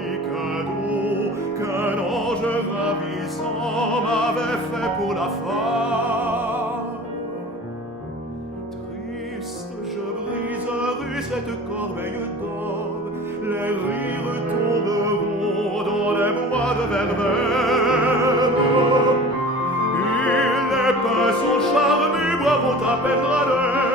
joli cadeau qu'un ange ravissant m'avait fait pour la femme. Triste, je briserai cette corbeille d'or, les rires tomberont dans les bois de verveine. Et les pins sont charnus, boiront à peine la laine.